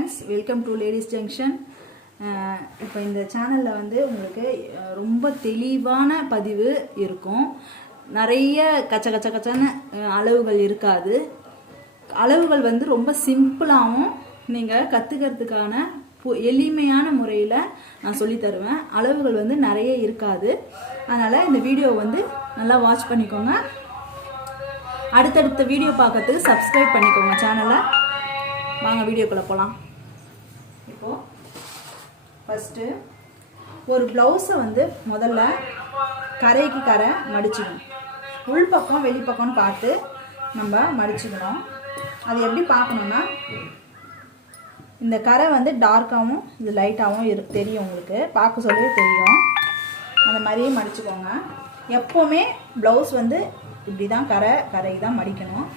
friends, welcome to Ladies Junction. இப்போ இந்த சேனலில் வந்து உங்களுக்கு ரொம்ப தெளிவான பதிவு இருக்கும். நிறைய கச்சன்னு அளவுகள் இருக்காது. அளவுகள் வந்து ரொம்ப சிம்பிளாகவும் நீங்கள் கற்றுக்கிறதுக்கான எளிமையான முறையில் நான் சொல்லி தருவேன். அளவுகள் வந்து நிறைய இருக்காது. அதனால் இந்த வீடியோ வந்து நல்லா வாட்ச் பண்ணிக்கோங்க. அடுத்தடுத்த வீடியோ பார்க்கறதுக்கு சப்ஸ்கிரைப் பண்ணிக்கோங்க சேனலை. வாங்க வீடியோக்குள்ளே போகலாம். இப்போது ஃபஸ்ட்டு ஒரு ப்ளவுஸை வந்து முதல்ல கரைக்கு கரை மடிச்சுக்கணும். உள்பக்கம் வெளிப்பக்கம்னு பார்த்து நம்ம மடிச்சுக்கணும். அது எப்படி பார்க்கணுன்னா, இந்த கரை வந்து டார்க்காகவும் இது லைட்டாகவும் தெரியும். உங்களுக்கு பார்க்க சொல்லவே தெரியும். அந்த மாதிரியே மடிச்சுக்கோங்க. எப்போவுமே ப்ளவுஸ் வந்து இப்படி தான் கரைக்கு தான் மடிக்கணும்.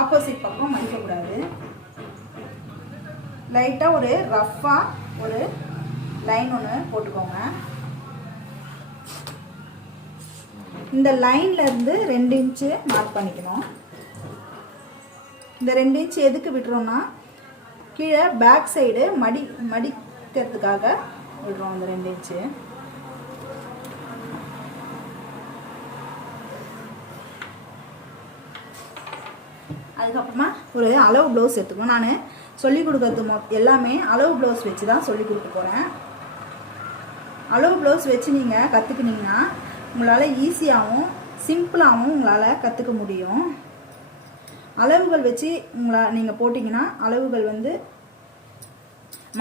ஆப்போசிட் பக்கம் மடிக்கக்கூடாது. லைட்டாக ஒரு ரஃப்பாக ஒரு லைன் ஒன்று போட்டுக்கோங்க. இந்த லைன்லேருந்து 2 இன்ச்சு மார்க் பண்ணிக்கணும். இந்த 2 இன்ச்சு எதுக்கு விட்டுறோன்னா, கீழே பேக் சைடு மடிக்கிறதுக்காக விடுறோம். இந்த 2 இன்ச்சு அதுக்கப்புறமா ஒரு அளவு ப்ளவுஸ் எடுத்துக்கணும். நான் சொல்லிக் கொடுக்கறது எல்லாமே அளவு ப்ளவுஸ் வச்சு தான் சொல்லிக் கொடுக்க போகிறேன். அளவு ப்ளவுஸ் வச்சு நீங்கள் கற்றுக்கினீங்கன்னா உங்களால் ஈஸியாகவும் சிம்பிளாகவும் உங்களால் கற்றுக்க முடியும். அளவுகள் வச்சு நீங்கள் போட்டிங்கன்னா அளவுகள் வந்து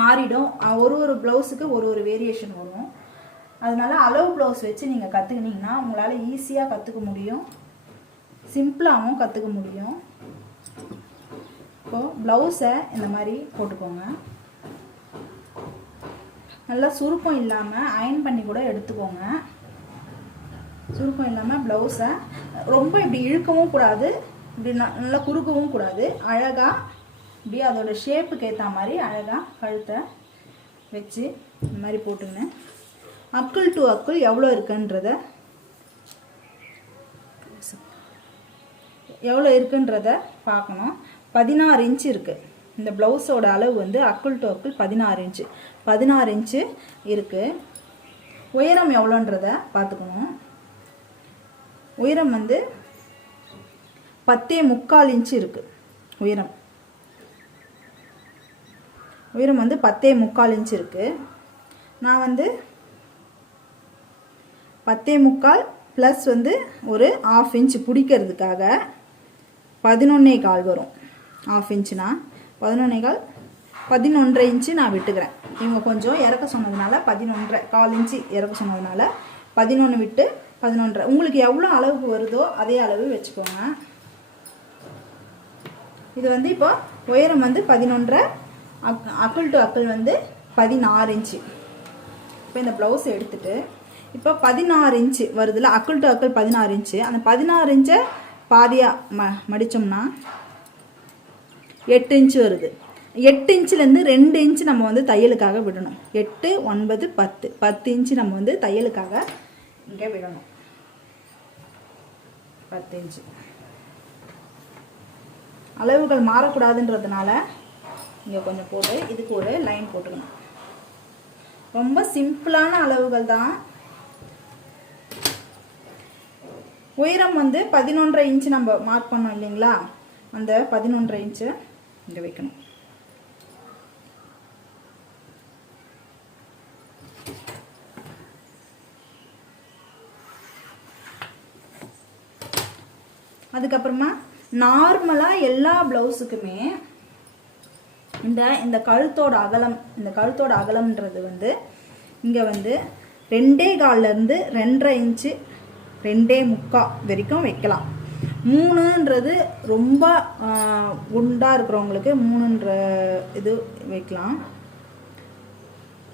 மாறிடும். ஒரு ப்ளவுஸுக்கு ஒரு வேரியேஷன் வரும். அதனால அளவு ப்ளவுஸ் வச்சு நீங்கள் கற்றுக்கினீங்கன்னா உங்களால் ஈஸியாக கற்றுக்க முடியும், சிம்பிளாகவும் கற்றுக்க முடியும். இப்போது ப்ளவுஸை இந்த மாதிரி போட்டுக்கோங்க. நல்லா சுருக்கம் இல்லாமல் அயன் பண்ணி கூட எடுத்துக்கோங்க. சுருக்கம் இல்லாமல் ப்ளவுஸை ரொம்ப இப்படி இழுக்கவும் கூடாது, இப்படி நல்லா குறுக்கவும் கூடாது. அழகாக இப்படி அதோட ஷேப்புக்கு ஏற்ற மாதிரி அழகாக கழுத்தை வச்சு இந்த மாதிரி போட்டுங்க. அக்குள் டு அக்குள் எவ்வளோ இருக்குன்றத பார்க்கணும். 16 இன்ச்சு இருக்குது. இந்த ப்ளவுஸோட அளவு வந்து அக்குள் டு அக்குள் 16 இன்ச்சு இருக்குது. உயரம் எவ்வளோன்றத பார்த்துக்கணும். உயரம் வந்து 10.75 இன்ச்சு இருக்குது. உயரம் வந்து 10.75 இன்ச்சு இருக்குது. நான் வந்து 10.75 ப்ளஸ் வந்து ஒரு 1/2 இன்ச்சு பிடிக்கிறதுக்காக 11.25 வரும். 1/2 இன்ச்சுனா 11.25 இன்ச்சு நான் விட்டுக்கிறேன். இவங்க கொஞ்சம் இறக்க சொன்னதுனால 11.25 இன்ச்சு இறக்க சொன்னதுனால 11 விட்டு 11. உங்களுக்கு எவ்வளோ அளவுக்கு வருதோ அதே அளவு வச்சுக்கோங்க. இது வந்து இப்போ உயரம் வந்து 11, அக்குள் டு அக்குள் வந்து 16 இன்ச்சு. இப்போ இந்த ப்ளவுஸ் எடுத்துட்டு இப்போ 16 இன்ச்சு வருதுல்ல, அக்குள் டு அக்குள் 16 இன்ச்சு. அந்த 16 இன்ச்சை பாதியாக மடித்தோம்னா 8 இன்ச்சு வருது. 8 இன்ச்சுலேருந்து 2 இன்ச்சு நம்ம வந்து தையலுக்காக விடணும். 8, 9, 10 இன்ச்சு நம்ம வந்து தையலுக்காக இங்கே விடணும். 10 இன்ச்சு அளவுகள் மாறக்கூடாதுன்றதுனால இங்கே கொஞ்சம் போட்டு இதுக்கு ஒரு லைன் போட்டுக்கணும். ரொம்ப சிம்பிளான அளவுகள் தான். உயரம் வந்து 11.5 இன்ச்சு நம்ம மார்க் பண்ணோம் இல்லைங்களா, அந்த 11.5 இன்ச்சு இங்கே வைக்கணும். அதுக்கப்புறமா நார்மலாக எல்லா ப்ளவுஸுக்குமே இந்த கழுத்தோட அகலம்ன்றது வந்து இங்கே வந்து 2.25 2.5 இன்ச்சு 2.25 வரைக்கும் வைக்கலாம். 3ன்றது ரொம்ப குண்டாக இருக்கிறவங்களுக்கு 3ன்ற இது வைக்கலாம்.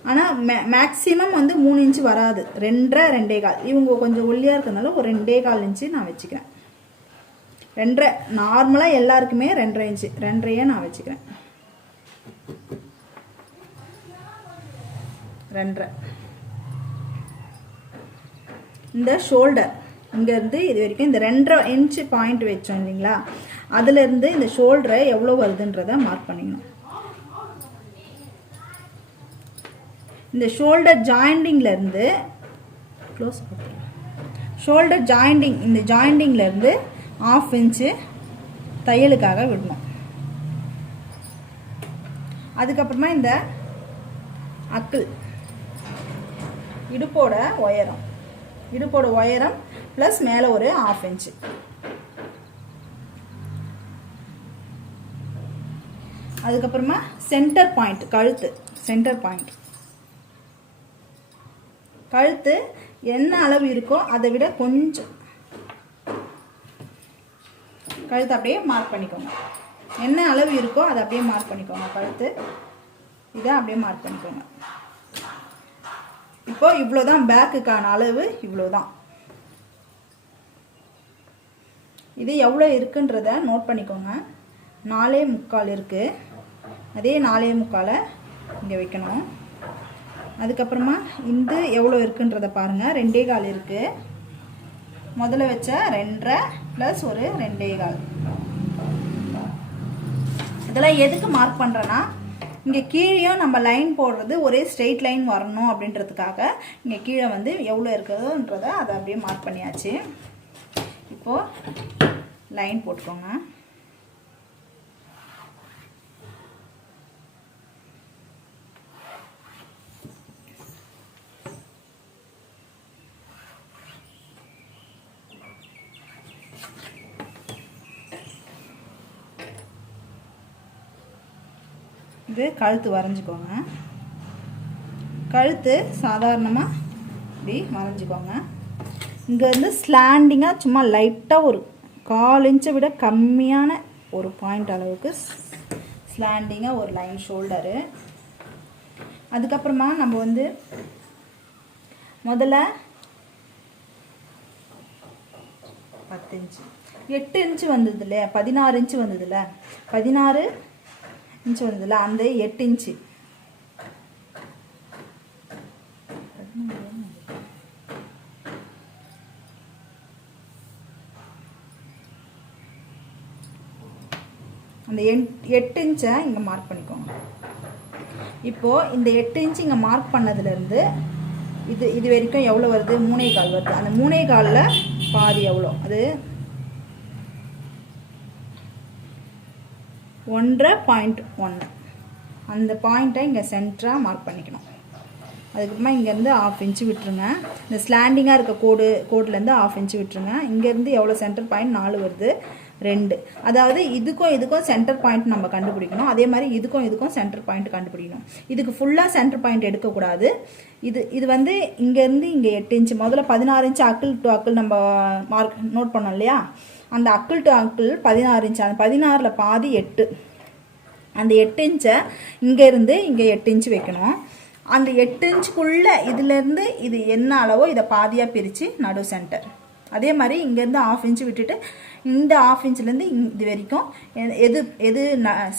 ஆனால் மேக்ஸிமம் வந்து 3 இன்ச்சு வராது. 2.5 2.25. இவங்க கொஞ்சம் ஒல்லியாக இருக்கிறதுனால ஒரு 2.25 இன்ச்சு நான் வச்சுக்கிறேன். 2.5 நார்மலாக எல்லாருக்குமே 2.5 இன்ச்சு 2.5 நான் வச்சுக்கிறேன். 2.5. இந்த ஷோல்டர் இங்கேருந்து இது வரைக்கும் இந்த 2.5 இன்ச்சு பாயிண்ட் வச்சோம் இல்லைங்களா, அதுலேருந்து இந்த ஷோல்டரை எவ்வளோ வருதுன்றதை மார்க் பண்ணிக்கணும். இந்த ஷோல்டர் ஜாயிண்டிங்லேருந்து க்ளோஸ் ஷோல்டர் ஜாயிண்டிங் இந்த ஜாயிண்டிங்லேருந்து 1/2 இன்ச்சு தையலுக்காக விடணும். அதுக்கப்புறமா இந்த அக்கிள் இடுப்போட உயரம் ப்ளஸ் மேலே ஒரு 1/2 இன்ச்சு. அதுக்கப்புறமா சென்டர் பாயிண்ட் கழுத்து என்ன அளவு இருக்கோ அதை விட கொஞ்சம் கழுத்து அப்படியே மார்க் பண்ணிக்கோங்க. என்ன அளவு இருக்கோ அதை அப்படியே மார்க் பண்ணிக்கோங்க. கழுத்து இதை அப்படியே மார்க் பண்ணிக்கோங்க. இப்போ இவ்வளோதான் பேக்குக்கான அளவு, இவ்வளோதான். இது எவ்வளோ இருக்குன்றத நோட் பண்ணிக்கோங்க. 4.25 இருக்குது. அதே 4.25 இங்கே வைக்கணும். அதுக்கப்புறமா இந்த எவ்வளோ இருக்குன்றத பாருங்கள். 2.25 இருக்குது. முதல்ல வச்ச 2.5 ப்ளஸ் ஒரு 2.25. இதெல்லாம் எதுக்கு மார்க் பண்ணுறேன்னா, இங்கே கீழேயும் நம்ம லைன் போடுறது ஒரே ஸ்ட்ரெயிட் லைன் வரணும் அப்படின்றதுக்காக இங்கே கீழே வந்து எவ்வளோ இருக்குதுன்றதை அதை அப்படியே மார்க் பண்ணியாச்சு. இப்போது லைன் போட்டுக்கோங்க. இது கழுத்து வரைஞ்சிக்கோங்க. கழுத்து சாதாரணமாக இப்படி வரைஞ்சிக்கோங்க. இங்கேருந்து ஸ்லாண்டிங்காக சும்மா லைட்டாக ஒரு 1/4 இன்ச்சை விட கம்மியான ஒரு பாயிண்ட் அளவுக்கு ஸ்லாண்டிங்காக ஒரு லைன் ஷோல்டரு. அதுக்கப்புறமா நம்ம வந்து முதல்ல 10 இன்ச்சு 8 இன்ச்சு வந்தது இல்லையா, 16 இன்ச்சு வந்தது இல்லை, 16 இன்ச்சு வந்ததில்ல, அந்த 8 இன்ச்சு அந்த 8 இன்ச்சை இங்கே மார்க் பண்ணிக்கோங்க. இப்போது இந்த 8 இன்ச்சு இங்கே மார்க் பண்ணதுலேருந்து இது வரைக்கும் எவ்வளோ வருது? 3.25 வருது. அந்த 3.25ல் பாதி எவ்வளோ? அது 1.1. அந்த பாயிண்ட்டை இங்கே சென்டராக மார்க் பண்ணிக்கணும். அதுக்கப்புறமா இங்கேருந்து 1/2 இன்ச்சு விட்டுருங்க. இந்த ஸ்லாண்டிங்காக இருக்க கோட்லேருந்து 1/2 இன்ச்சு விட்டுருங்க. இங்கேருந்து எவ்வளோ சென்டர் பாயிண்ட்? 4 வருது, 2. அதாவது இதுக்கும் சென்டர் பாயிண்ட் நம்ம கண்டுபிடிக்கணும். அதே மாதிரி இதுக்கும் சென்டர் பாயிண்ட் கண்டுபிடிக்கணும். இதுக்கு ஃபுல்லாக சென்டர் பாயிண்ட் எடுக்கக்கூடாது. இது வந்து இங்கேருந்து இங்கே 8 இன்ச்சு. முதல்ல 16 இன்ச்சு அக்கிள் டு அக்கிள் நம்ம மார்க் நோட் பண்ணோம் இல்லையா, அந்த அக்கிள் டு அக்கிள் 16 இன்ச்சு. அந்த 16ல் பாதி 8. அந்த 8 இன்ச்சை இங்கேருந்து இங்கே 8 இன்ச்சு வைக்கணும். அந்த 8 இன்ச்சுக்குள்ளே இதுலேருந்து இது என்ன அளவோ இதை பாதியாக பிரித்து நடு சென்டர். அதே மாதிரி இங்கேருந்து 1/2 இன்ச்சு விட்டுட்டு இந்த 1/2 இன்ச்சுலேருந்து இது வரைக்கும் எது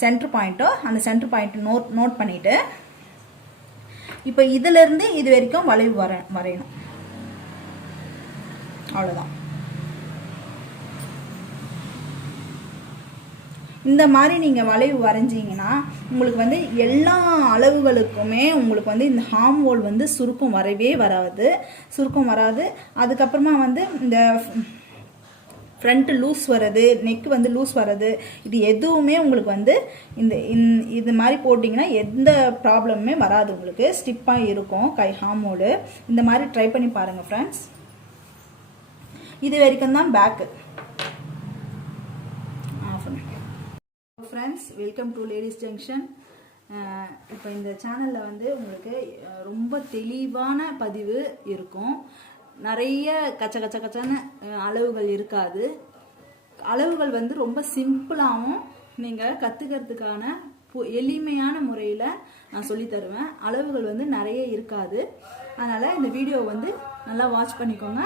சென்டர் பாயிண்ட்டோ அந்த சென்டர் பாயிண்ட் நோட் பண்ணிவிட்டு இப்போ இதிலேருந்து இது வரைக்கும் வளைவு வரையணும். அவ்வளோதான். இந்த மாதிரி நீங்கள் வளைவு வரைஞ்சிங்கன்னா உங்களுக்கு வந்து எல்லா அளவுகளுக்குமே உங்களுக்கு வந்து இந்த ஹார்ம் ஹோல் வந்து சுருக்கம் வராது. அதுக்கப்புறமா வந்து இந்த ஃப்ரண்ட் லூஸ் வர்றது, நெக் வந்து லூஸ் வர்றது, இது எதுவுமே உங்களுக்கு வந்து இது மாதிரி போட்டிங்கன்னா எந்த ப்ராப்ளமுமே வராது. உங்களுக்கு ஸ்டிப்பாக இருக்கும் ஹார்ம் ஹோல். இந்த மாதிரி ட்ரை பண்ணி பாருங்கள் ஃப்ரெண்ட்ஸ். இது வரைக்கும் தான் பேக்கு. Friends, welcome to ladies junction. இப்போ இந்த சேனலில் வந்து உங்களுக்கு ரொம்ப தெளிவான பதிவு இருக்கும். நிறைய கச்சன்னு அளவுகள் இருக்காது. அளவுகள் வந்து ரொம்ப சிம்பிளாகவும் நீங்கள் கற்றுக்கிறதுக்கான எளிமையான முறையில் நான் சொல்லி தருவேன். அளவுகள் வந்து நிறைய இருக்காது. அதனால் இந்த வீடியோ வந்து நல்லா வாட்ச் பண்ணிக்கோங்க.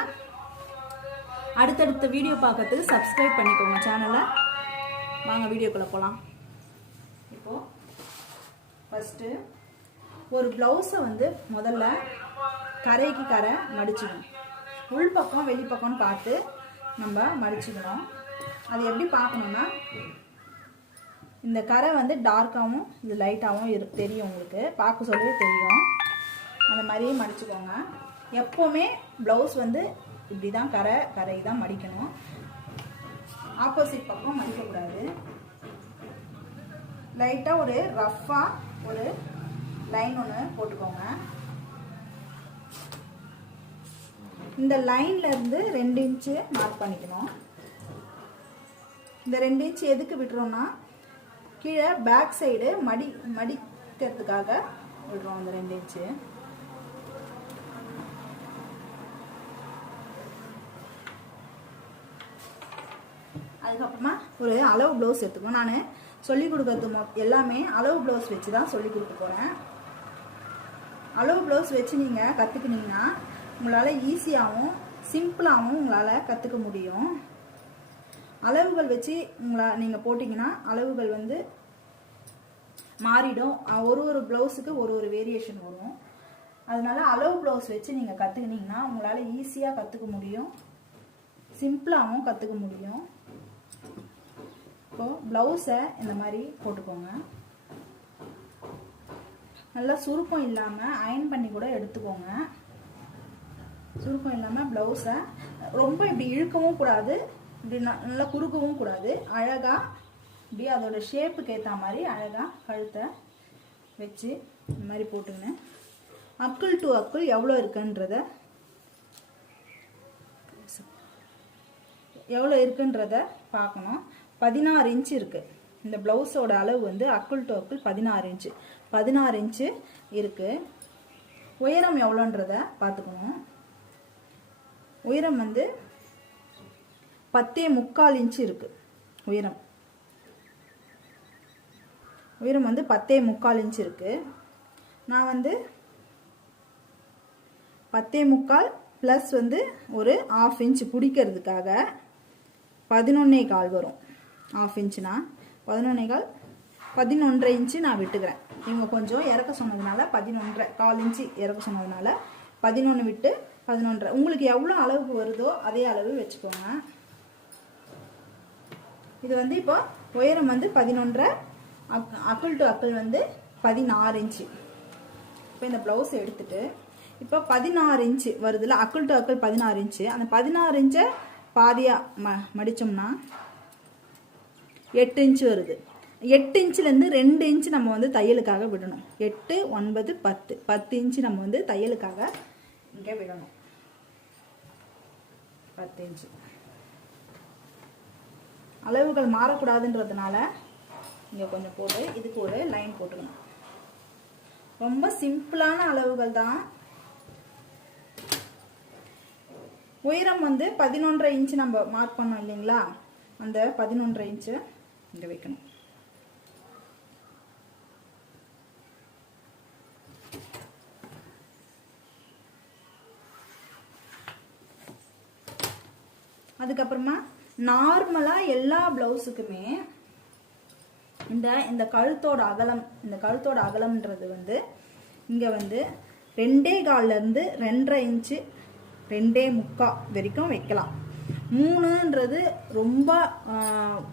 அடுத்தடுத்த வீடியோ பார்க்கறதுக்கு சப்ஸ்கிரைப் பண்ணிக்கோங்க சேனலை. வாங்க வீடியோக்குள்ளே போகலாம். இப்போது ஃபஸ்ட்டு ஒரு ப்ளவுஸை வந்து முதல்ல கரைக்கு கரை மடிச்சுக்கணும். உள்பக்கம் வெளிப்பக்கம்னு பார்த்து நம்ம மடிச்சுக்கணும். அது எப்படி பார்க்கணுன்னா, இந்த கரை வந்து டார்க்காகவும் இது லைட்டாகவும் தெரியும். உங்களுக்கு பார்க்க சொல்லவே தெரியும். அந்த மாதிரி மடிச்சுக்கோங்க. எப்போவுமே ப்ளவுஸ் வந்து இப்படி தான் கரை தான் மடிக்கணும். ஆப்போசிட் பக்கம் மடிக்கக்கூடாது. லைட்டாக ஒரு ரஃப்பாக ஒரு லைன் ஒன்று போட்டுக்கோங்க. இந்த லைன்லேருந்து 2 இன்ச்சு மார்க் பண்ணிக்கணும். இந்த 2 இன்ச்சு எதுக்கு விட்டுறோம்னா கீழே பேக் சைடு மடிக்கிறதுக்காக விடுறோம். அந்த 2 இன்ச்சு அதுக்கப்புறமா ஒரு அளவு ப்ளவுஸ் எடுத்துக்கணும். நான் சொல்லிக் கொடுக்கறது எல்லாமே அளவு ப்ளவுஸ் வச்சு தான் சொல்லிக் கொடுக்க போகிறேன். அளவு ப்ளவுஸ் வச்சு நீங்கள் கற்றுக்கினீங்கன்னா உங்களால் ஈஸியாகவும் சிம்பிளாகவும் உங்களால் கற்றுக்க முடியும். அளவுகள் வச்சு நீங்கள் போட்டிங்கன்னா அளவுகள் வந்து மாறிடும். ஒரு ப்ளவுஸுக்கு ஒரு வேரியேஷன் வரும். அதனால அளவு ப்ளவுஸ் வச்சு நீங்கள் கற்றுக்கினீங்கன்னா உங்களால் ஈஸியாக கற்றுக்க முடியும், சிம்பிளாகவும் கற்றுக்க முடியும். இப்போது ப்ளவுஸை இந்த மாதிரி போட்டுக்கோங்க. நல்லா சுருக்கம் இல்லாமல் அயன் பண்ணி கூட எடுத்துக்கோங்க. சுருக்கம் இல்லாமல் ப்ளவுஸை ரொம்ப இப்படி இழுக்கவும் கூடாது, இப்படி நல்லா குறுக்கவும் கூடாது. அழகாக இப்படி அதோட ஷேப்புக்கு ஏற்ற மாதிரி அழகாக கழுத்தை வச்சு இந்த மாதிரி போட்டுங்க. அக்குள் டு அக்குள் எவ்வளோ இருக்குன்றத பார்க்கணும். 16 இன்ச்சு இருக்குது. இந்த ப்ளவுஸோட அளவு வந்து அக்குள் டு அக்குள் 16 இன்ச்சு இருக்குது. உயரம் எவ்வளோன்றத பார்த்துக்கணும். உயரம் வந்து 10.75 இன்ச்சு இருக்குது. உயரம் வந்து 10.75 இன்ச்சு இருக்குது. நான் வந்து 10.75 ப்ளஸ் வந்து ஒரு 1/2 இன்ச்சு பிடிக்கிறதுக்காக 11.25 வரும். 1/2 இன்ச்சுனா 11.25 இன்ச்சு நான் விட்டுக்கிறேன். இவங்க கொஞ்சம் இறக்க சொன்னதுனால 11.25 இன்ச்சு இறக்க சொன்னதுனால 11 விட்டு 11. உங்களுக்கு எவ்வளோ அளவுக்கு வருதோ அதே அளவு வச்சுக்கோங்க. இது வந்து இப்போ உயரம் வந்து 11, அக்குள் டு அக்குள் வந்து 16 இன்ச்சு. இப்போ இந்த ப்ளவுஸ் எடுத்துட்டு இப்போ 16 இன்ச்சு வருதுல்ல, அக்குள் டு அக்குள் 16 இன்ச்சு. அந்த 16 இன்ச்சை பாதியாக மடித்தோம்னா 8 இன்ச்சு வருது. 8 இன்ச்சுலேருந்து 2 இன்ச்சு நம்ம வந்து தையலுக்காக விடணும். 8, 9, 10 இன்ச்சு நம்ம வந்து தையலுக்காக இங்கே விடணும். 10 இன்ச்சு அளவுகள் மாறக்கூடாதுன்றதுனால இங்கே கொஞ்சம் போட்டு இதுக்கு ஒரு லைன் போட்டுக்கணும். ரொம்ப சிம்பிளான அளவுகள் தான். உயரம் வந்து 11.5 இன்ச்சு நம்ம மார்க் பண்ணோம் இல்லைங்களா, அந்த 11.5 இன்ச்சு இங்கே வைக்கணும். அதுக்கப்புறமா நார்மலாக எல்லா ப்ளவுஸுக்குமே இந்த கழுத்தோட அகலம்ன்றது வந்து இங்கே வந்து 2.25 2.5 இன்ச்சு 2.25 வரைக்கும் வைக்கலாம். 3ன்றது ரொம்ப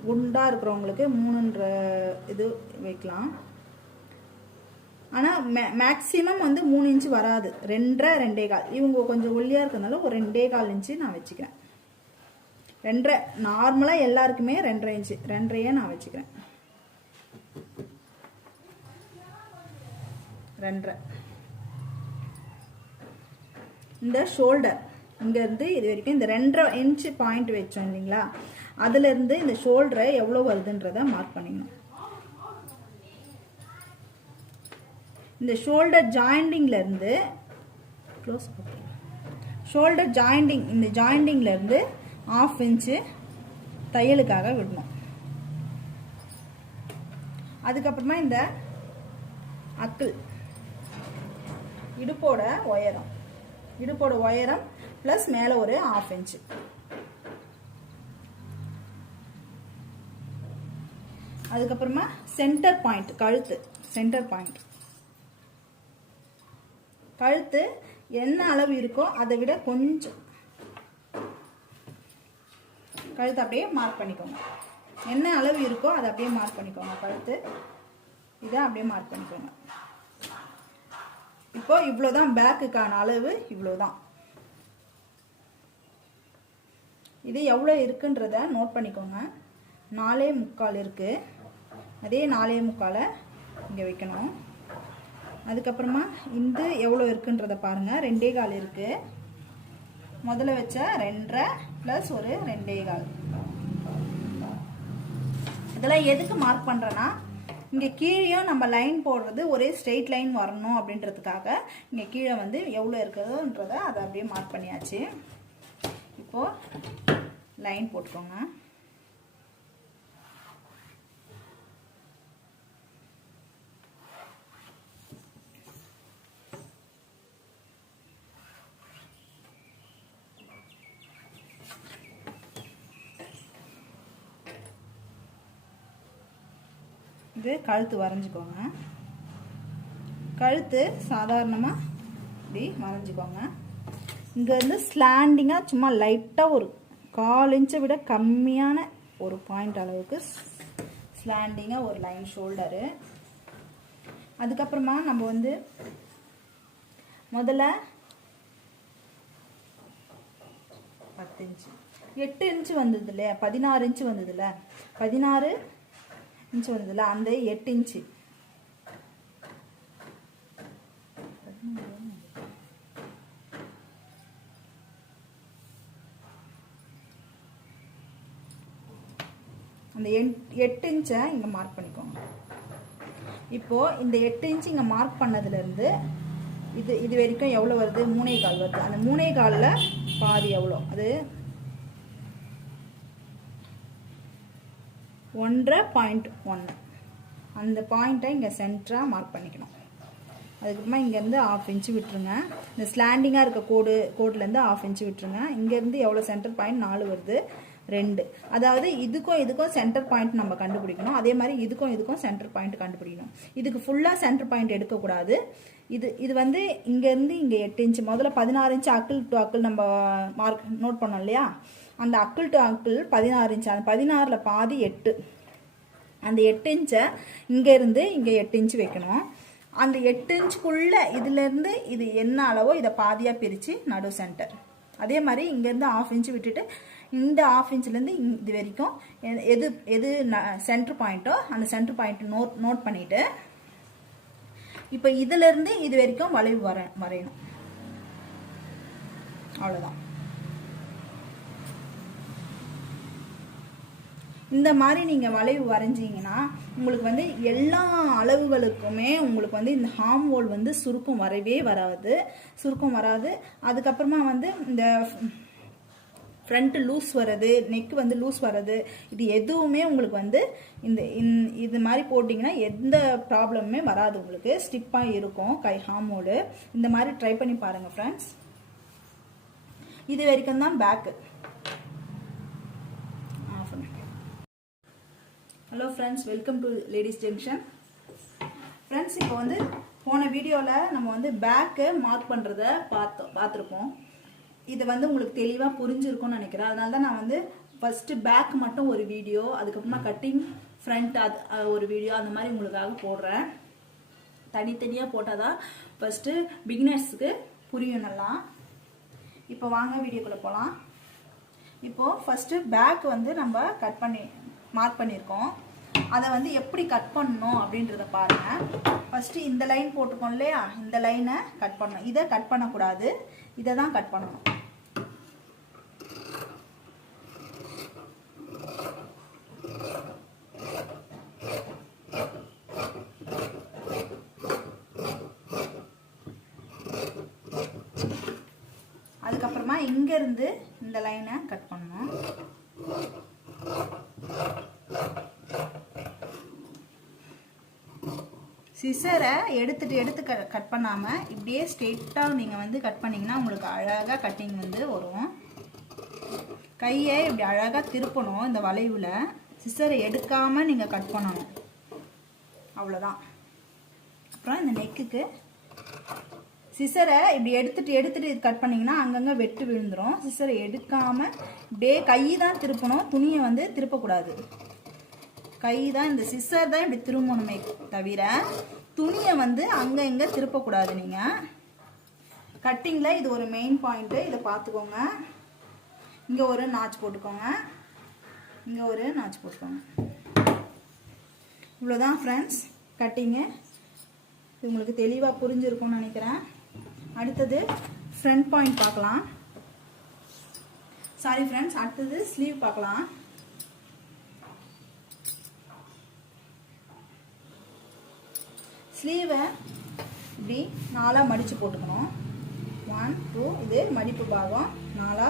குண்டாக இருக்கிறவங்களுக்கு 3ன்ற இது வைக்கலாம். ஆனால் மேக்ஸிமம் வந்து 3 இன்ச்சு வராது. 2.5 2.25. இவங்க கொஞ்சம் ஒல்லியாக இருக்கிறதுனால ஒரு 2.25 இன்ச்சு நான் வச்சுக்கிறேன். 2.5 நார்மலாக எல்லாருக்குமே 2.5 இன்ச்சு 2.5 நான் வச்சுக்கிறேன். 2.5. இந்த ஷோல்டர் இங்கேருந்து இது வரைக்கும் இந்த 2.5 இன்ச்சு பாயிண்ட் வச்சோம் இல்லைங்களா, அதுலேருந்து இந்த ஷோல்டரை எவ்வளோ வருதுன்றதை மார்க் பண்ணிக்கணும். இந்த ஷோல்டர் ஜாயிண்டிங்லேருந்து ஷோல்டர் ஜாயிண்டிங், இந்த ஜாயிண்டிங்லேருந்து 1/2 இன்ச்சு தையலுக்காக விடணும். அதுக்கப்புறமா இந்த அக்கிள் இடுப்போட உயரம் ப்ளஸ் மேலே ஒரு 1/2 இன்ச்சு. அதுக்கப்புறமா சென்டர் பாயிண்ட், சென்டர் பாயிண்ட் கழுத்து என்ன அளவு இருக்கோ அதை விட கொஞ்சம் கழுத்து அப்படியே மார்க் பண்ணிக்கோங்க. என்ன அளவு இருக்கோ அதை அப்படியே மார்க் பண்ணிக்கோங்க. கழுத்து இதை அப்படியே மார்க் பண்ணிக்கோங்க. இப்போ இவ்வளோதான் பேக்குக்கான அளவு, இவ்வளோதான். இது எவ்வளோ இருக்குன்றத நோட் பண்ணிக்கோங்க. 4.25 இருக்கு. அதே 4.25 இங்கே வைக்கணும். அதுக்கப்புறமா இந்த எவ்வளோ இருக்குன்றத பாருங்கள். 2.25 இருக்கு. முதல்ல வச்ச 2.5 ப்ளஸ் ஒரு 2.25. இதெல்லாம் எதுக்கு மார்க் பண்ணுறேன்னா, இங்கே கீழேயும் நம்ம லைன் போடுறது ஒரே ஸ்ட்ரெயிட் லைன் வரணும் அப்படின்றதுக்காக இங்கே கீழே வந்து எவ்வளோ இருக்குதுன்றதை அதை அப்படியே மார்க் பண்ணியாச்சு. இப்போது லைன் போட்டுக்கோங்க. இது கழுத்து வரைஞ்சிக்கோங்க. கழுத்து சாதாரணமாக இப்படி வரைஞ்சிக்கோங்க. இங்கேருந்து ஸ்லாண்டிங்காக சும்மா லைட்டாக ஒரு 1/4 இன்ச்சை விட கம்மியான ஒரு பாயிண்ட் அளவுக்கு ஸ்லாண்டிங்காக ஒரு லைன் ஷோல்டரு. அதுக்கப்புறமா நம்ம வந்து முதல்ல 10 இன்ச்சு 8 இன்ச்சு வந்தது இல்லையா, 16 இன்ச்சு வந்தது இல்லை, 16 இன்ச்சு வந்ததில்ல, அந்த 8 இன்ச்சு அந்த 8 இன்ச்சை இங்கே மார்க் பண்ணிக்கோங்க. இப்போது இந்த 8 இன்ச்சு இங்கே மார்க் பண்ணதுலேருந்து இது வரைக்கும் எவ்வளோ வருது? 3.25 வருது. அந்த 3.25 பாதி எவ்வளோ? அது 1.1. அந்த பாயிண்ட்டை இங்கே சென்டராக மார்க் பண்ணிக்கணும். அதுக்கப்புறமா இங்கேருந்து 1/2 இன்ச்சு விட்டுருங்க. இந்த ஸ்லாண்டிங்காக இருக்க கோட்லேருந்து 1/2 இன்ச்சு விட்டுருங்க. இங்கேருந்து எவ்வளோ சென்டர் பாயிண்ட்? 4 வருது, 2. அதாவது இதுக்கும் சென்டர் பாயிண்ட் நம்ம கண்டுபிடிக்கணும். அதே மாதிரி இதுக்கும் சென்டர் பாயிண்ட் கண்டுபிடிக்கணும். இதுக்கு ஃபுல்லாக சென்டர் பாயிண்ட் எடுக்கக்கூடாது. இது வந்து இங்கேருந்து இங்கே 8 இன்ச்சு, முதல்ல 16 இன்ச்சு அக்கிள் டு அக்கிள் நம்ம மார்க் நோட் பண்ணோம் இல்லையா, அந்த அக்கிள் டு அக்கிள் 16 இன்ச்சு. அந்த 16ல் பாதி 8. அந்த 8 இன்ச்சை இங்கேருந்து இங்கே 8 இன்ச்சு வைக்கணும். அந்த 8 இன்ச்சுக்குள்ளே இதுலேருந்து இது என்ன அளவோ இதை பாதியாக பிரித்து நடு சென்டர். அதே மாதிரி இங்கேருந்து 1/2 இன்ச்சு விட்டுட்டு இந்த 1/2 இன்ச்சுலேருந்து இது வரைக்கும் எது சென்டர் பாயிண்ட்டோ அந்த சென்டர் பாயிண்ட் நோட் பண்ணிவிட்டு இப்போ இதிலேருந்து இது வரைக்கும் வளைவு வரையணும். அவ்வளோதான். இந்த மாதிரி நீங்கள் வளைவு வரைஞ்சிங்கன்னா உங்களுக்கு வந்து எல்லா அளவுகளுக்குமே உங்களுக்கு வந்து இந்த ஹார்ம் ஹோல் வந்து சுருக்கம் வராது. அதுக்கப்புறமா வந்து இந்த ஃப்ரண்ட் லூஸ் வர்றது, நெக் வந்து லூஸ் வர்றது, இது எதுவுமே உங்களுக்கு வந்து இது மாதிரி போட்டிங்கன்னா எந்த ப்ராப்ளமுமே வராது. உங்களுக்கு ஸ்டிப்பாக இருக்கும் கை ஹார்ம் ஹோல். இந்த மாதிரி ட்ரை பண்ணி பாருங்கள் ஃப்ரெண்ட்ஸ். இது வரைக்கும் தான் பேக்கு. Hello friends, welcome to ladies junction. Friends, இப்போ வந்து போன வீடியோவில் நம்ம வந்து பேக்கு மார்க் பண்ணுறத பார்த்துருப்போம். இது வந்து உங்களுக்கு தெளிவாக புரிஞ்சிருக்கும்னு நினைக்கிறேன். அதனால தான் நான் வந்து ஃபஸ்ட்டு பேக் மட்டும் ஒரு வீடியோ, அதுக்கப்புறமா கட்டிங் ஃப்ரண்ட் ஒரு வீடியோ அந்த மாதிரி உங்களுக்காக போடுறேன். தனித்தனியாக போட்டால் தான் ஃபஸ்ட்டு பிகினர்ஸுக்கு புரியும் நல்லா. இப்போ வாங்க வீடியோக்குள்ளே போகலாம். இப்போது ஃபஸ்ட்டு பேக் வந்து நம்ம மார்க் பண்ணியிருக்கோம். அதை வந்து எப்படி கட் பண்ணணும் அப்படின்றத பாருங்கள். ஃபஸ்ட்டு இந்த லைன் போட்டுக்கோம் இல்லையா, இந்த லைனை கட் பண்ணணும். இதை கட் பண்ணக்கூடாது, இதை தான் கட் பண்ணணும். அதுக்கப்புறமா இங்கேருந்து இந்த லைனை கட் பண்ணணும். சிசரை எடுத்து கட் பண்ணாமல் இப்படியே ஸ்ட்ரெயிட்டாக நீங்கள் வந்து கட் பண்ணிங்கன்னா உங்களுக்கு அழகாக கட்டிங் வந்து வரும். கையை இப்படி அழகாக திருப்பணும். இந்த வளைவில் சிசரை எடுக்காமல் நீங்கள் கட் பண்ணணும். அவ்வளோதான். அப்புறம் இந்த நெக்குக்கு சிசரை இப்படி எடுத்துட்டு கட் பண்ணிங்கன்னா அங்கங்கே வெட்டு விழுந்துடும். சிசரை எடுக்காமல் இப்படியே கை தான் திருப்பணும், துணியை வந்து திருப்பக்கூடாது. கை தான், இந்த சிசர் தான் இப்படி திரும்பணுமே தவிர துணியை வந்து அங்கே இங்கே திருப்பக்கூடாது. நீங்கள் கட்டிங்கில் இது ஒரு மெயின் பாயிண்ட்டு, இதை பார்த்துக்கோங்க. இங்கே ஒரு நாச் போட்டுக்கோங்க, இங்கே ஒரு நாச் போட்டுக்கோங்க. இவ்வளோதான் ஃப்ரெண்ட்ஸ் கட்டிங்கு. இது உங்களுக்கு தெளிவாக புரிஞ்சிருக்கும்னு நினைக்கிறேன். அடுத்தது ஃப்ரண்ட் பாயிண்ட் பார்க்கலாம். சாரி ஃப்ரெண்ட்ஸ், அடுத்தது ஸ்லீவ் பார்க்கலாம். ஸ்லீவை இப்படி 4 மடித்து போட்டுக்கணும். 1 2 இது மடிப்பு பாகம் 4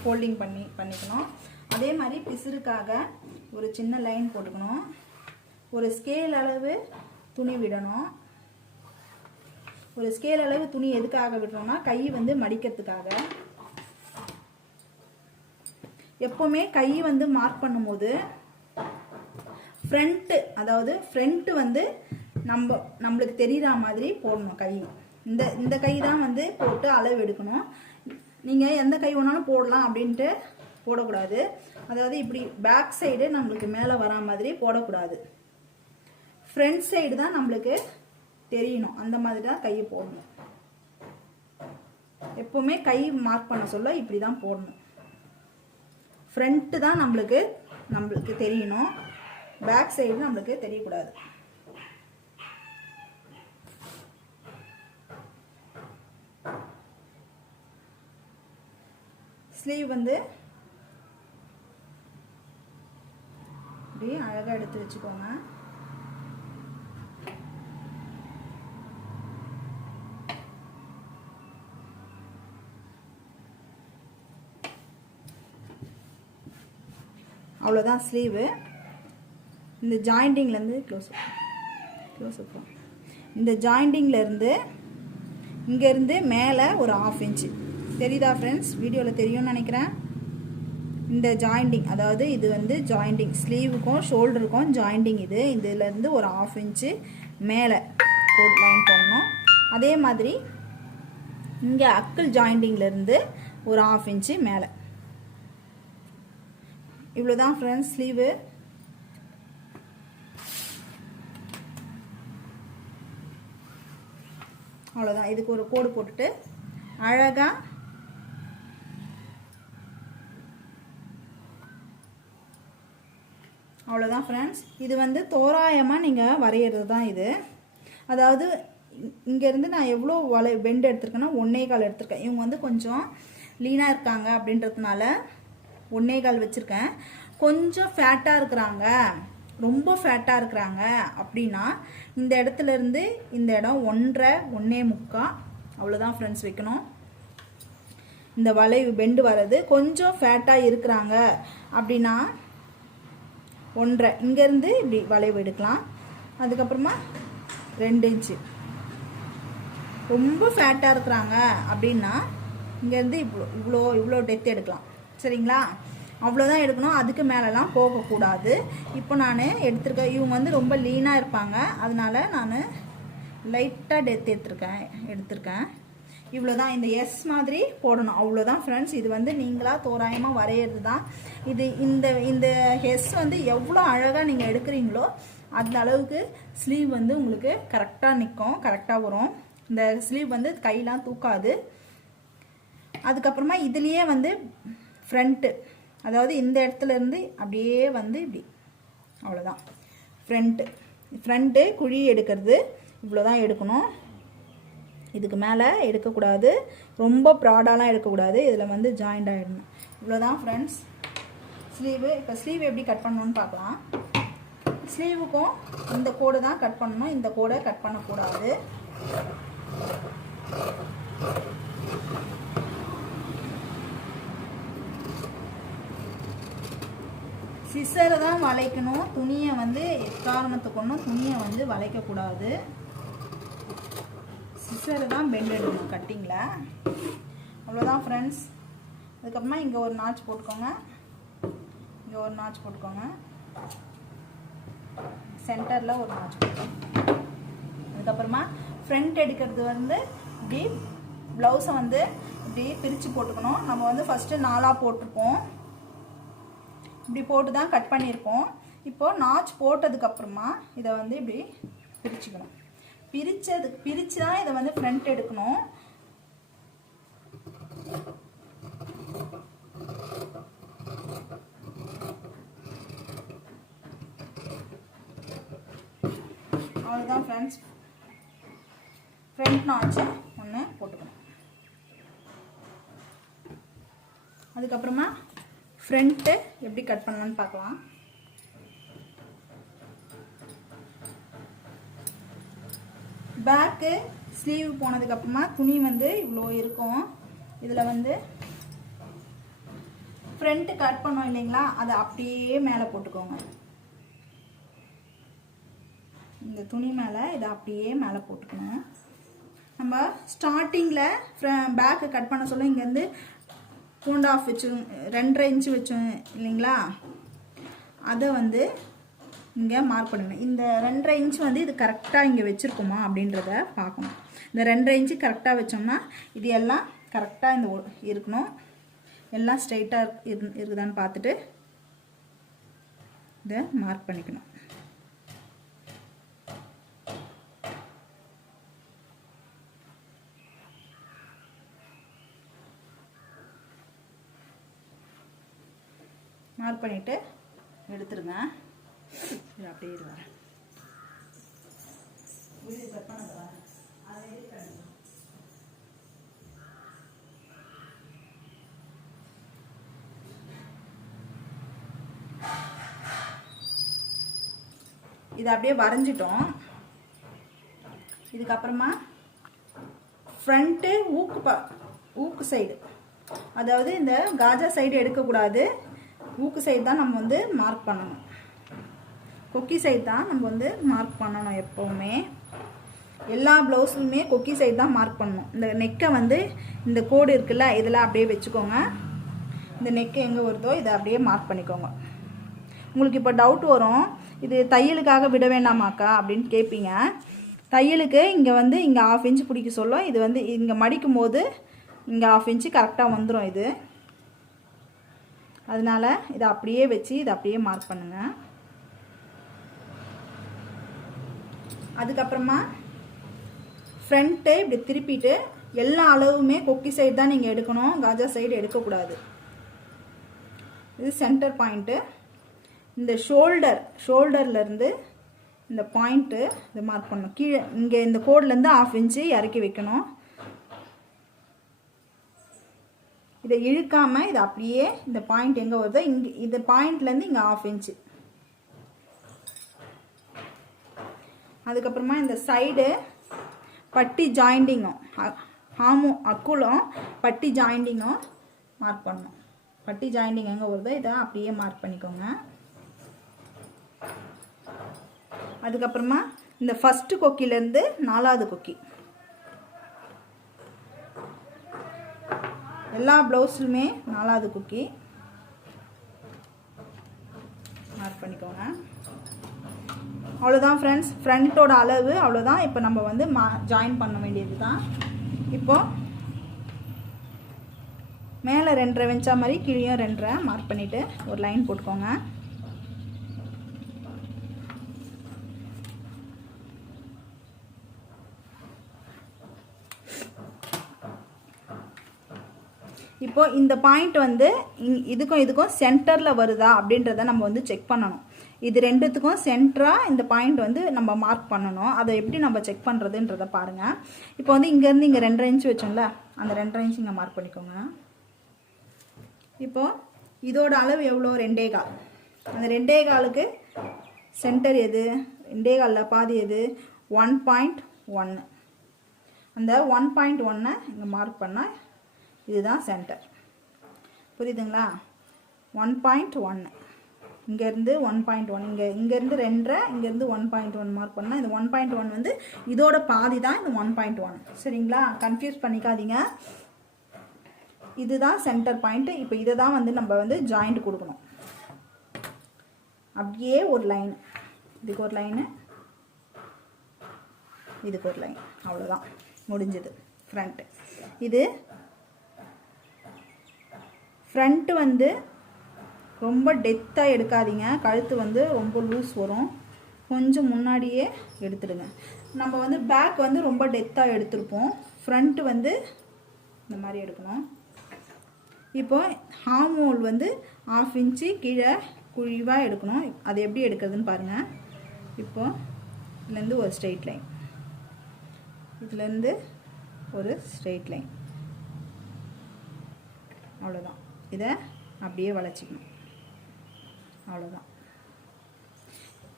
ஃபோல்டிங் பண்ணிக்கணும். அதே மாதிரி பிசுறுக்காக ஒரு சின்ன லைன் போட்டுக்கணும். ஒரு ஸ்கேல் அளவு துணி விடணும். ஒரு ஸ்கேல் அளவு துணி எதுக்காக விடுறோம்னா கை வந்து மடிக்கிறதுக்காக. எப்போவுமே கை வந்து மார்க் பண்ணும்போது ஃப்ரண்ட்டு, அதாவது ஃப்ரண்ட்டு வந்து நம்மளுக்கு தெரிகிற மாதிரி போடணும். கை இந்த கை தான் வந்து போட்டு அளவு எடுக்கணும். நீங்கள் எந்த கை வேணாலும் போடலாம் அப்படின்ட்டு போடக்கூடாது. அதாவது இப்படி பேக் சைடு நம்மளுக்கு மேலே வரா மாதிரி போடக்கூடாது. ஃப்ரண்ட் சைடு தான் நம்மளுக்கு தெரியணும். அந்த மாதிரி தான் கையை போடணும். எப்பவுமே கை மார்க் பண்ண சொல்ல இப்படி தான் போடணும். ஃப்ரண்ட்டு தான் நம்மளுக்கு தெரியணும். பேக் சைடு நம்மளுக்கு தெரியக்கூடாது. ஸ்லீவ் வந்து இப்படி அழகாக எடுத்து வச்சுக்கோங்க. அவ்வளோதான் ஸ்லீவு. இந்த ஜாயிண்டிங்லேருந்து க்ளோஸ் அப் இந்த ஜாயிண்டிங்லேருந்து இங்கேருந்து மேலே ஒரு 1/2 இன்ச்சு தெரியுதா ஃப்ரெண்ட்ஸ்? வீடியோவில் தெரியும்னு நினைக்கிறேன். இந்த ஜாயிண்டிங், அதாவது இது வந்து ஜாயிண்டிங், ஸ்லீவுக்கும் ஷோல்டருக்கும் ஜாயிண்டிங். இதுலேருந்து ஒரு 1/2 இன்ச்சு மேலே லைன் போடணும். அதே மாதிரி இங்கே அக்கிள் ஜாயிண்டிங்லேருந்து ஒரு 1/2 இன்ச்சு மேலே. இவ்வளோதான் ஃப்ரெண்ட்ஸ் ஸ்லீவு. அவ்வளோதான். இதுக்கு ஒரு கோடு போட்டுட்டு அழகாக அவ்வளோதான் ஃப்ரெண்ட்ஸ். இது வந்து தோராயமாக நீங்கள் வரைகிறது தான் இது. அதாவது இங்கேருந்து நான் எவ்வளோ பெண்ட் எடுத்திருக்கேன்னா 1.25 எடுத்திருக்கேன். இவங்க வந்து கொஞ்சம் லீனாக இருக்காங்க அப்படின்றதுனால 1.25 வச்சுருக்கேன். கொஞ்சம் ஃபேட்டாக இருக்கிறாங்க, ரொம்ப ஃபேட்டாக இருக்கிறாங்க அப்படின்னா இந்த இடத்துலேருந்து இந்த இடம் 1.5 1.25 அவ்வளோதான் ஃப்ரெண்ட்ஸ் வைக்கணும். இந்த வளைவு பெண்டு வர்றது கொஞ்சம் ஃபேட்டாக இருக்கிறாங்க அப்படின்னா 1.5 இங்கேருந்து இப்படி வளைவு எடுக்கலாம். அதுக்கப்புறமா 2 இன்ச்சு. ரொம்ப ஃபேட்டாக இருக்கிறாங்க அப்படின்னா இங்கேருந்து இவ்வளோ டெப்த் எடுக்கலாம். சரிங்களா? அவ்வளோதான் எடுக்கணும். அதுக்கு மேலெலாம் போகக்கூடாது. இப்போ நான் எடுத்திருக்கேன். இவங்க வந்து ரொம்ப லீனாக இருப்பாங்க, அதனால நான் லைட்டாக டெப்த் எடுத்திருக்கேன். இவ்வளோதான். இந்த எஸ் மாதிரி போடணும். அவ்வளோதான் ஃப்ரெண்ட்ஸ். இது வந்து நீங்களாக தோராயமாக வரைகிறது தான் இது. இந்த எஸ் வந்து எவ்வளோ அழகாக நீங்கள் எடுக்கிறீங்களோ அந்த அளவுக்கு ஸ்லீவ் வந்து உங்களுக்கு கரெக்டாக நிற்கும், கரெக்டாக வரும். இந்த ஸ்லீவ் வந்து கையெல்லாம் தூக்காது. அதுக்கப்புறமா இதுலேயே வந்து ஃப்ரண்ட்டு, அதாவது இந்த இடத்துலேருந்து அப்படியே வந்து இப்படி, அவ்வளோதான் ஃப்ரண்ட்டு குழி எடுக்கிறது இவ்வளோதான் எடுக்கணும். இதுக்கு மேலே எடுக்கக்கூடாது, ரொம்ப ப்ராடாலாம் எடுக்கக்கூடாது. இதில் வந்து ஜாயிண்ட் ஆகிடணும். இவ்வளோதான் ஃப்ரெண்ட்ஸ் ஸ்லீவு. இப்போ ஸ்லீவ் எப்படி கட் பண்ணணும்னு பார்க்கலாம். ஸ்லீவுக்கும் இந்த கோடு தான் கட் பண்ணணும், இந்த கோடை கட் பண்ணக்கூடாது. சிசரை தான் வளைக்கணும். துணியை வந்து எக்காரணத்துக்கு ஒன்றும் துணியை வந்து வளைக்கக்கூடாது. சிசரை தான் பெண்ட் எடுக்கணும் கட்டிங்கில். அவ்வளோதான் ஃப்ரெண்ட்ஸ். அதுக்கப்புறமா இங்கே ஒரு நாச் போட்டுக்கோங்க, இங்கே ஒரு நாச் போட்டுக்கோங்க, சென்டரில் ஒரு நாச் போட்டுக்கோங்க. அதுக்கப்புறமா ஃப்ரண்ட் எடுக்கிறது வந்து இப்படி ப்ளவுஸை வந்து இப்படி பிரித்து போட்டுக்கணும். நம்ம வந்து ஃபஸ்ட்டு 4 போட்டிருப்போம், இப்படி போட்டு தான் கட் பண்ணியிருப்போம். இப்போது நாச் போட்டதுக்கப்புறமா இதை வந்து இப்படி பிரிச்சுக்கணும். பிரித்து தான் இதை வந்து ஃப்ரண்ட் எடுக்கணும். அவ்வளோதான் ஃப்ரெண்ட்ஸ். ஃப்ரண்ட் நாச்சு ஒன்று போட்டுக்கணும். அதுக்கப்புறமா ஃப்ரண்ட்டு எப்படி கட் பண்ணலான்னு பார்க்கலாம். பேக்கு ஸ்லீவ் போனதுக்கப்புறமா துணி வந்து இவ்வளோ இருக்கும். இதில் வந்து ஃப்ரண்ட்டு கட் பண்ணோம் இல்லைங்களா, அதை அப்படியே மேலே போட்டுக்கோங்க. இந்த துணி மேலே இதை அப்படியே மேலே போட்டுக்கணும். நம்ம ஸ்டார்டிங்கில் பேக்கு கட் பண்ண சொல்ல இங்கேருந்து 2.5 வச்சு 2.5 இன்ச்சு வச்சோம் இல்லைங்களா, அதை வந்து இங்கே மார்க் பண்ணணும். இந்த 2.5 இன்ச் வந்து இது கரெக்டாக இங்கே வச்சுருக்குமா அப்படின்றத பார்க்கணும். இந்த 2.5 இன்ச்சு கரெக்டாக வச்சோம்னா இது எல்லாம் கரெக்டாக இந்த இருக்கணும். எல்லாம் ஸ்ட்ரைட்டாக இருக்குதான்னு பார்த்துட்டு இதை மார்க் பண்ணிக்கணும். மார்க் பண்ணிவிட்டு எடுத்துருங்க. இது அப்படியே வரேன். இது அப்படியே வரைஞ்சிட்டோம். இதுக்கப்புறமா ஃப்ரண்ட்டு ஊக்கு சைடு, அதாவது இந்த காஜா சைடு எடுக்கக்கூடாது. ஊக்கு சைடு தான் நம்ம வந்து மார்க் பண்ணணும். கொக்கி சைடு தான் நம்ம வந்து மார்க் பண்ணணும். எப்போவுமே எல்லா ப்ளவுஸுமே கொக்கி சைடு தான் மார்க் பண்ணணும். இந்த நெக்கை வந்து இந்த கோடு இருக்குல்ல, இதெல்லாம் அப்படியே வச்சுக்கோங்க. இந்த நெக்கை எங்கே வருதோ இதை அப்படியே மார்க் பண்ணிக்கோங்க. உங்களுக்கு இப்போ டவுட் வரும், இது தையலுக்காக விட வேண்டாமாக்கா அப்படின்னு கேட்பீங்க. தையலுக்கு இங்கே வந்து இங்கே 1/2 இன்ச்சு பிடிக்க சொல்லும். இது வந்து இங்கே மடிக்கும் போது இங்கே 1/2 இன்ச்சு கரெக்டாக வந்துடும் இது. அதனால இதை அப்படியே வச்சு இதை அப்படியே மார்க் பண்ணுங்கள். அதுக்கப்புறமா ஃப்ரண்ட்டு இப்படி திருப்பிட்டு எல்லா அளவுமே கொக்கி சைடு தான் நீங்கள் எடுக்கணும், காஜா சைடு எடுக்கக்கூடாது. இது சென்டர் பாயிண்ட்டு. இந்த ஷோல்டர்லேருந்து இந்த பாயிண்ட்டு இதை மார்க் பண்ணணும். கீழே இங்கே இந்த கோட்லேருந்து 1/2 இன்ச்சு இறக்கி வைக்கணும். இதை இழுக்காமல் இதை அப்படியே இந்த பாயிண்ட் எங்கே வருதோ இங்கே இந்த பாயிண்ட்லேருந்து இங்கே 1/2 இன்ச்சு. அதுக்கப்புறமா இந்த சைடு பட்டி ஜாயிண்டிங்கும் அக்குளும் பட்டி ஜாயிண்டிங்கும் மார்க் பண்ணணும். பட்டி ஜாயிண்டிங் எங்கே வருதோ இதை அப்படியே மார்க் பண்ணிக்கோங்க. அதுக்கப்புறமா இந்த ஃபஸ்ட்டு கொக்கிலேருந்து 4வது கொக்கி எல்லா ப்ளவுஸுமே 4வது கொக்கி மார்க் பண்ணிக்கோங்க. அவ்வளோதான் ஃப்ரெண்ட்ஸ், ஃப்ரண்ட்டோட அளவு அவ்வளோதான். இப்போ நம்ம வந்து ஜாயின் பண்ண வேண்டியது தான். இப்போது மேலே 2.5 வெஞ்சா மாதிரி கீழேயும் 2.5 மார்க் பண்ணிவிட்டு ஒரு லைன் போட்டுக்கோங்க. இப்போ இந்த பாயிண்ட் வந்து இதுக்கும் சென்டரில் வருதா அப்படின்றத நம்ம வந்து செக் பண்ணணும். இது ரெண்டுத்துக்கும் சென்டராக இந்த பாயிண்ட் வந்து நம்ம மார்க் பண்ணணும். அதை எப்படி நம்ம செக் பண்ணுறதுன்றதை பாருங்கள். இப்போ வந்து இங்கேருந்து இங்கே 2.5 இன்ச்சு வச்சோம்ல, அந்த 2.5 இன்ச்சு இங்கே மார்க் பண்ணிக்கோங்க. இப்போது இதோட அளவு எவ்வளோ? 2.25. அந்த 2.25க்கு சென்டர் எது? 2.25 பாதி எது? 1.1. அந்த 1.1 இங்கே மார்க் பண்ணால் இதுதான் சென்டர். புரியுதுங்களா? 1.1 இங்கேருந்து 1.1 இங்கேருந்து 2.5 இங்கேருந்து 1.1 மார்க் பண்ணால் இந்த 1.1 வந்து இதோட பாதி தான் இந்த 1.1. சரிங்களா? கன்ஃபியூஸ் பண்ணிக்காதீங்க. இதுதான் சென்டர் பாயிண்ட்டு. இப்போ இதை தான் வந்து நம்ம வந்து ஜாயிண்ட் கொடுக்கணும். அப்படியே ஒரு லைன், இதுக்கு ஒரு லைனு, இதுக்கு ஒரு லைன், அவ்வளோதான் முடிஞ்சது ஃப்ரண்ட்டு. இது ஃப்ரண்ட்டு வந்து ரொம்ப டெப்த்தாக எடுக்காதீங்க, கழுத்து வந்து ரொம்ப லூஸ் வரும். கொஞ்சம் முன்னாடியே எடுத்துடுங்க. நம்ம வந்து பேக் வந்து ரொம்ப டெப்த்தாக எடுத்திருப்போம், ஃப்ரண்ட் வந்து இந்த மாதிரி எடுக்கணும். இப்போ ஹார்மோல் வந்து 1/2 இன்ச்சு கீழே குழிவாக எடுக்கணும். அது எப்படி எடுக்கிறதுன்னு பாருங்கள். இப்போ இதுலேருந்து ஒரு ஸ்ட்ரெயிட் லைன், இதுலேருந்து ஒரு ஸ்ட்ரெயிட் லைன், அவ்வளோதான். இதை அப்படியே வளைச்சிக்கணும், அவ்வளோதான்.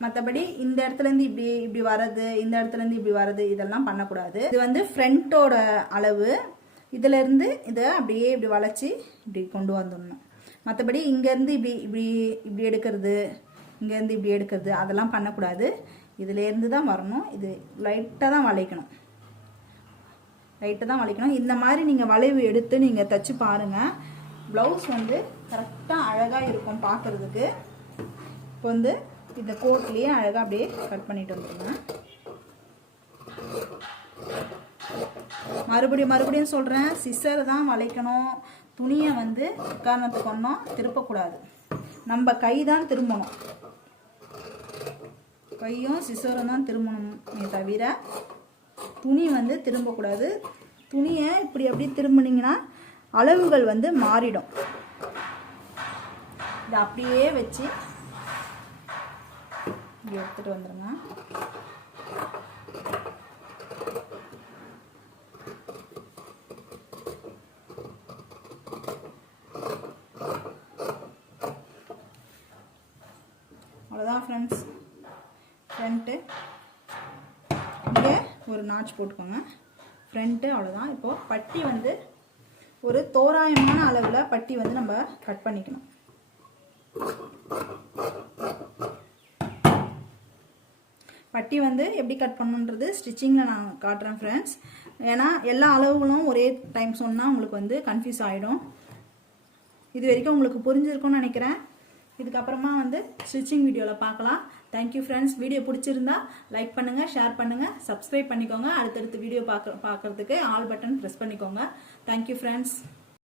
மற்றபடி இந்த இடத்துலேருந்து இப்படி வர்றது, இந்த இடத்துலேருந்து இப்படி வர்றது, இதெல்லாம் பண்ணக்கூடாது. இது வந்து ஃப்ரண்ட்டோட அளவு. இதிலேருந்து இதை அப்படியே இப்படி வளைச்சி இப்படி கொண்டு வந்துடணும். மற்றபடி இங்கேருந்து இப்படி எடுக்கிறது, இங்கேருந்து இப்படி எடுக்கிறது, அதெல்லாம் பண்ணக்கூடாது. இதிலேருந்து தான் வரணும். இது லைட்டாக தான் வளைக்கணும், லைட்டாக தான் வளைக்கணும். இந்த மாதிரி நீங்கள் வளைவு எடுத்து நீங்கள் தைச்சி பாருங்கள். ப்ளவுஸ் வந்து கரெக்டாக அழகாக இருக்கும் பார்க்குறதுக்கு. இப்போ வந்து இந்த கோட்லேயே அழகாக அப்படியே கட் பண்ணிட்டு வந்துடுங்க. மறுபடியும் சொல்கிறேன், சிசர் தான் வளைக்கணும். துணியை வந்து காரணத்துக்கு ஒன்றும் திருப்பக்கூடாது. நம்ம கை தான் திரும்பணும், கையும் சிசரும் தான் திரும்பணுமே தவிர துணி வந்து திரும்பக்கூடாது. துணியை இப்படி அப்படி திரும்பினீங்கன்னா அளவுகள் வந்து மாறிடும். இதை அப்படியே வச்சு இப்படி எடுத்துகிட்டு வந்துடுங்க. அவ்வளோதான் ஃப்ரெண்ட்ஸ். ஃப்ரண்ட்டு இங்கே ஒரு நாட்ச் போட்டுக்கோங்க. ஃப்ரண்ட்டு அவ்வளோதான். இப்போது பட்டி வந்து ஒரு தோராயமான அளவில் பட்டி வந்து நம்ம கட் பண்ணிக்கணும். பட்டி வந்து எப்படி கட் பண்ணுன்றது ஸ்டிச்சிங்கில் நான் காட்டுறேன் ஃப்ரெண்ட்ஸ். ஏன்னா எல்லா அளவுகளும் ஒரே டைம் சொன்னால் உங்களுக்கு வந்து கன்ஃபியூஸ் ஆகிடும். இது வரைக்கும் உங்களுக்கு புரிஞ்சிருக்கும்னு நினைக்கிறேன். இதுக்கப்புறமா வந்து ஸ்டிச்சிங் வீடியோவில் பார்க்கலாம். Thank you friends. வீடியோ பிடிச்சிருந்தா லைக் பண்ணுங்கள், ஷேர் பண்ணுங்கள், சப்ஸ்கிரைப் பண்ணிக்கோங்க. அடுத்தடுத்து வீடியோ பார்க்குறதுக்கு ஆல் பட்டன் ப்ரெஸ் பண்ணிக்கோங்க. Thank you friends.